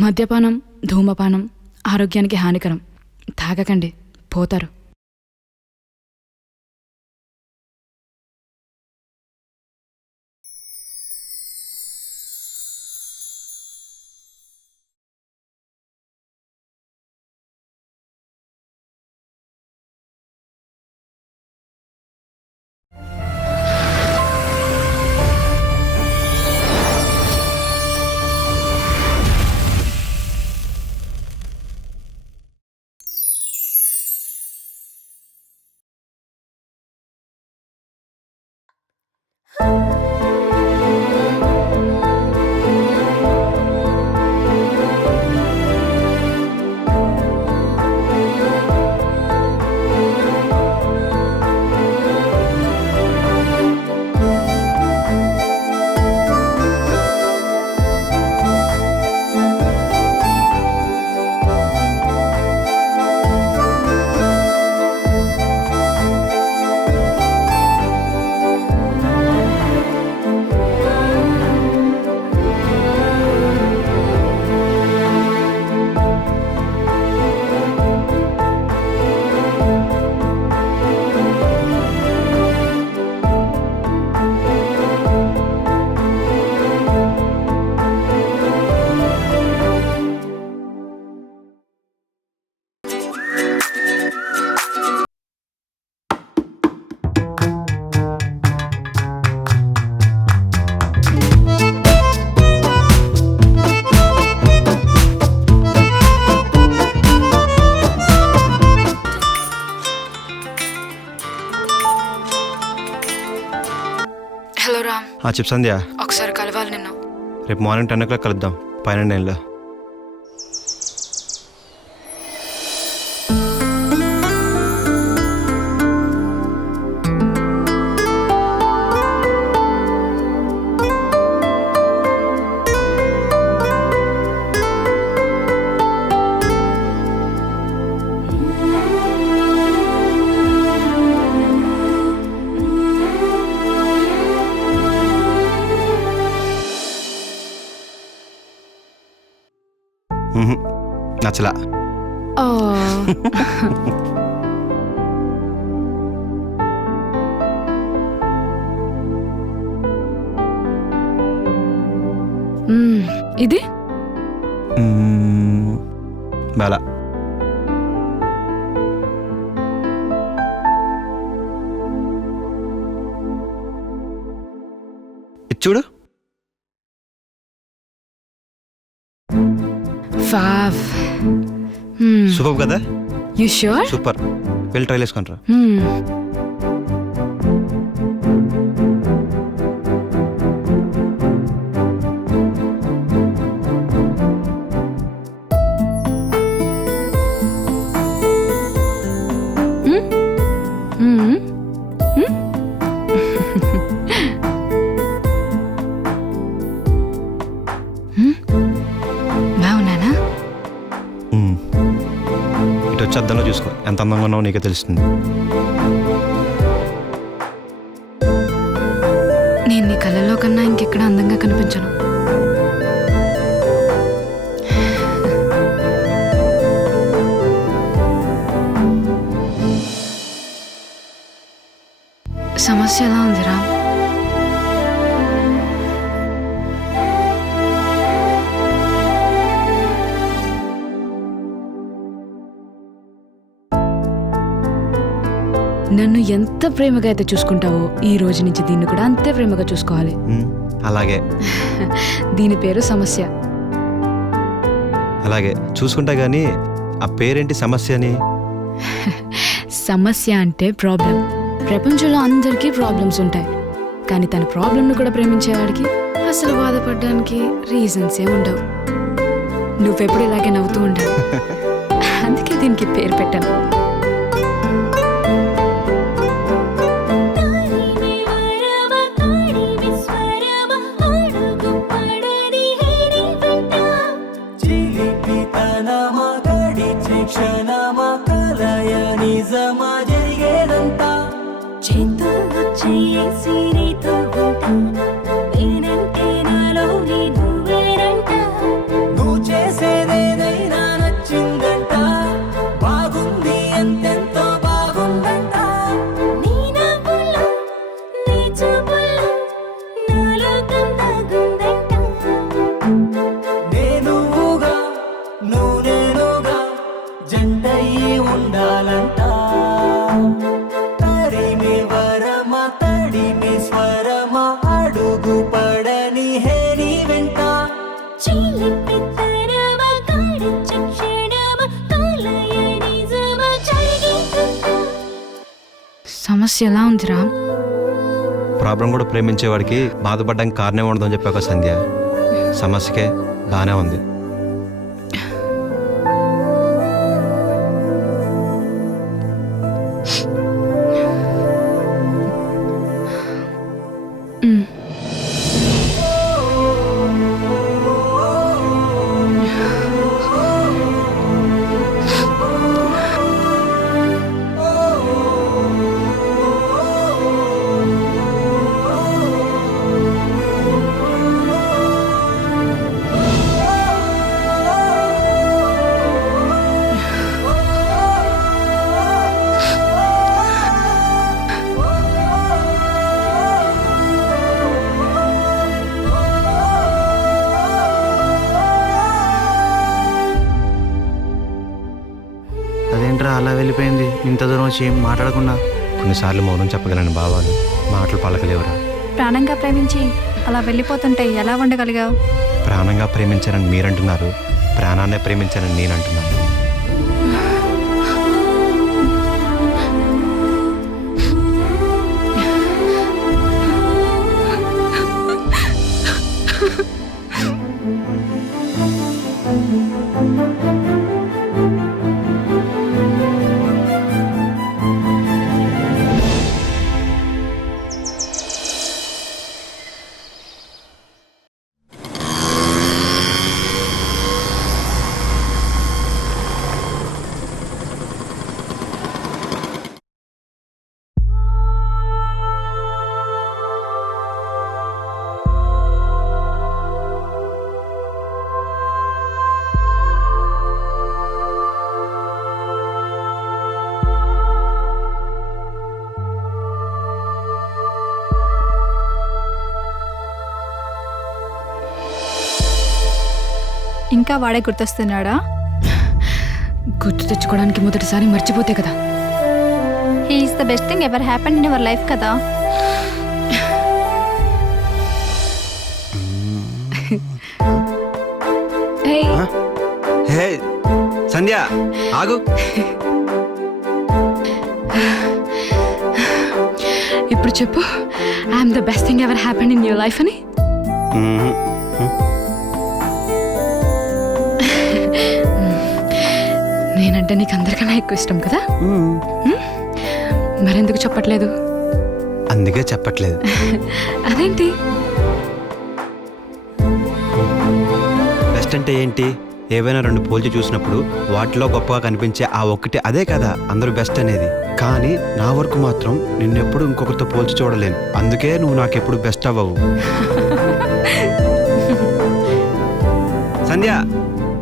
మద్యపానం, ధూమపానం ఆరోగ్యానికి హానికరం. తాగకండి, పోతారు. హలో రామ్. చెప్పు సంధ్య. ఒకసారి కలవాలి నిన్ను. రేపు మార్నింగ్ 10 o'clock కలుద్దాం పైన నేలలో. నచ్చలా. ఇది బాలా. చూడు. ఫావ్. సూపర్ కదా. You sure? సూపర్. వెళ్ళి ట్రైల్ వేసుకుంటారా? బాగున్నానా? ఇటు వచ్చి అద్దంలో చూసుకో, ఎంత అందంగా ఉన్నావో నీకే తెలుస్తుంది. నేను నీ కళ్ళల్లో కన్నా ఇంకెక్కడ అందంగా కనిపించను. సమస్య ఎలా ఉంది రామ్? నన్ను ఎంత ప్రేమగా అయితే చూసుకుంటావో ఈ రోజు నుంచి దీన్ని కూడా అంతే ప్రేమగా చూసుకోవాలి. అలాగే. దీని పేరు సమస్య. అలాగే చూసుకుంటా గానీ ఆ పేరేంటి సమస్య అని? సమస్య అంటే ప్రాబ్లం. ప్రపంచంలో అందరికీ ప్రాబ్లమ్స్ ఉంటాయి, కానీ తన ప్రాబ్లంను కూడా ప్రేమించేవాడికి అసలు బాధపడడానికి రీజన్సే ఉండవు. నువ్వెప్పుడు ఇలాగే నవ్వుతూ ఉండాలి. అందుకే దీనికి పేరు పెట్టాను. నువ్వు చేసే సమస్య ఎలా ఉంది రామ్? ప్రాబ్లం కూడా ప్రేమించేవాడికి బాధపడడానికి కారణం ఉండదని చెప్పాక సంధ్య. సమస్యకే బాగానే ఉంది. అదేంట్రా అలా వెళ్ళిపోయింది, ఇంత దూరం వచ్చి ఏం మాట్లాడకుండా? కొన్నిసార్లు మౌనం చెప్పగలను భావాలు, మాటలు పలకలేవురా. ప్రాణంగా ప్రేమించి అలా వెళ్ళిపోతుంటే ఎలా ఉండగలిగావు? ప్రాణంగా ప్రేమించానని మీరంటున్నారు, ప్రాణాన్నే ప్రేమించానని నేను అంటున్నాను. ఇంకా వాడే గుర్తొస్తున్నాడా? గుర్తు తెచ్చుకోవడానికి మొదటిసారి మర్చిపోతే కదా. He is the best thing ever happened in your life కదా. హే సంధ్య ఆగు. ఇప్పుడు చెప్పు, I'm the best thing ever happened in your life అని. నేనంటే నీకు అందరికన్నా ఎక్కువ ఇష్టం కదా. మరెందుకు చెప్పట్లేదు? అందుకే చెప్పట్లేదు. అదేంటి? బెస్ట్ అంటే ఏంటి? ఏవైనా రెండు పోల్చి చూసినప్పుడు వాటిలో గొప్పగా కనిపించే ఆ ఒక్కటి అదే కదా అందరూ బెస్ట్ అనేది. కానీ నా వరకు మాత్రం నిన్నెప్పుడు ఇంకొకరితో పోల్చి చూడలేను. అందుకే నువ్వు నాకెప్పుడు బెస్ట్ అవ్వవు. సంధ్య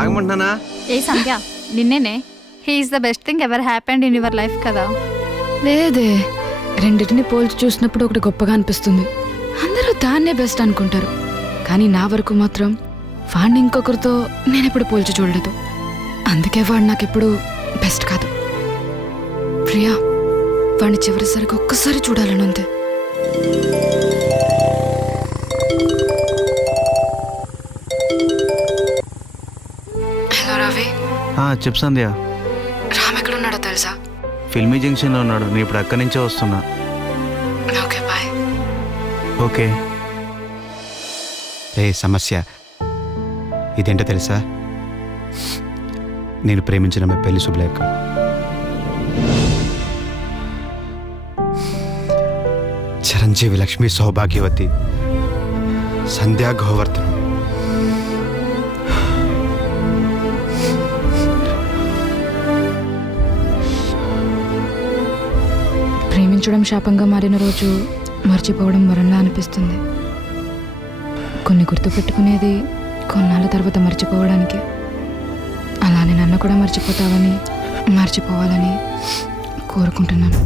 ఆగమంటున్నానా? ఏ సంధ్య, నిన్నేనే. He is the best thing ever happened in your life కదా. లేదే, రెండింటిని పోల్చి చూసినప్పుడు ఒకటి గొప్పగా అనిపిస్తుంది. అందరూ దాన్నే బెస్ట్ అనుకుంటారు. కానీ నా వరకు మాత్రం వాడిని ఇంకొకరితో నేనెప్పుడు పోల్చి చూడలేదు. అందుకే వాడు నాకెప్పుడు బెస్ట్ కాదు. ప్రియా, వాడిని చివరిసరికి ఒక్కసారి చూడాలని ఉంది. హలో రవి. చెప్పు సంధ్య. రామ్ ఎక్కడున్నాడో తెలుసా? ఫిల్మీ జంక్షన్లో ఉన్నాడు. నేను ఇప్పుడు అక్కడి నుంచే వస్తున్నా. Okay bye. ఓకే. రే సమస్య ఇదేంటో తెలుసా? నేను ప్రేమించిన మీ పెళ్లి శుభలేఖ. చిరంజీవి లక్ష్మి సౌభాగ్యవతి సంధ్యా గోవర్ధనం. ప్రేమించడం శాపంగా మారిన రోజు మర్చిపోవడం వరంలా అనిపిస్తుంది. కొన్ని గుర్తుపెట్టుకునేది కొన్నాళ్ళ తర్వాత మర్చిపోవడానికి. అలానే నన్ను కూడా మర్చిపోవాలని కోరుకుంటున్నాను.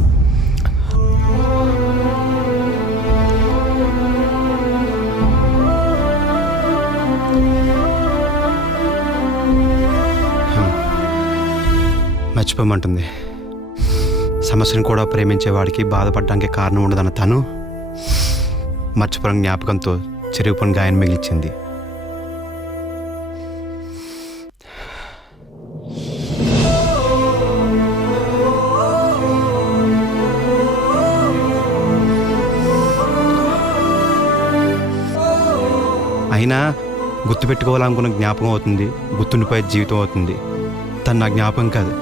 మర్చిపోమంటుంది. సమస్యను కూడా ప్రేమించేవాడికి బాధపడడానికి కారణం ఉండదన్న తను మర్చిపోయిన జ్ఞాపకంతో చెరుగుపని గాయం మిగిల్చింది. గుర్తుపెట్టుకోవాలనుకున్న జ్ఞాపకం అవుతుంది, గుర్తుండిపోయే జీవితం అవుతుంది. తను నా జ్ఞాపకం కాదు,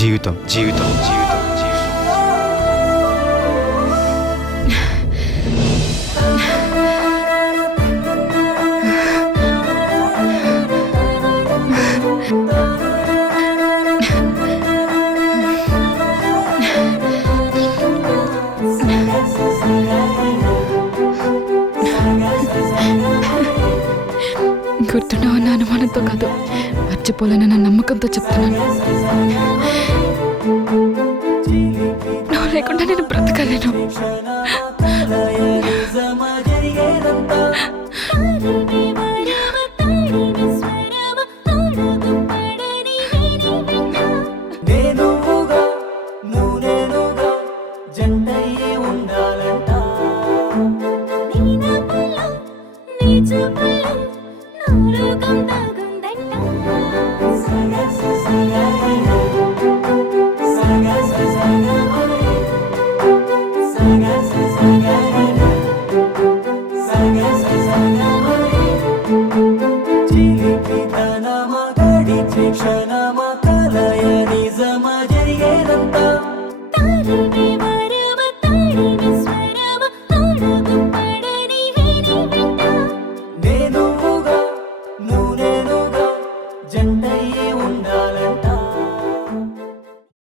జీవితం జీవితం జీవితం జీవితం. గుర్తుండవు అన్న అనుమానంతో కాదు, మర్చిపోలేనన్న నమ్మకంతో చెప్తున్నాను. నువ్వు లేకుండా నేను బ్రతకలేను. క్షణ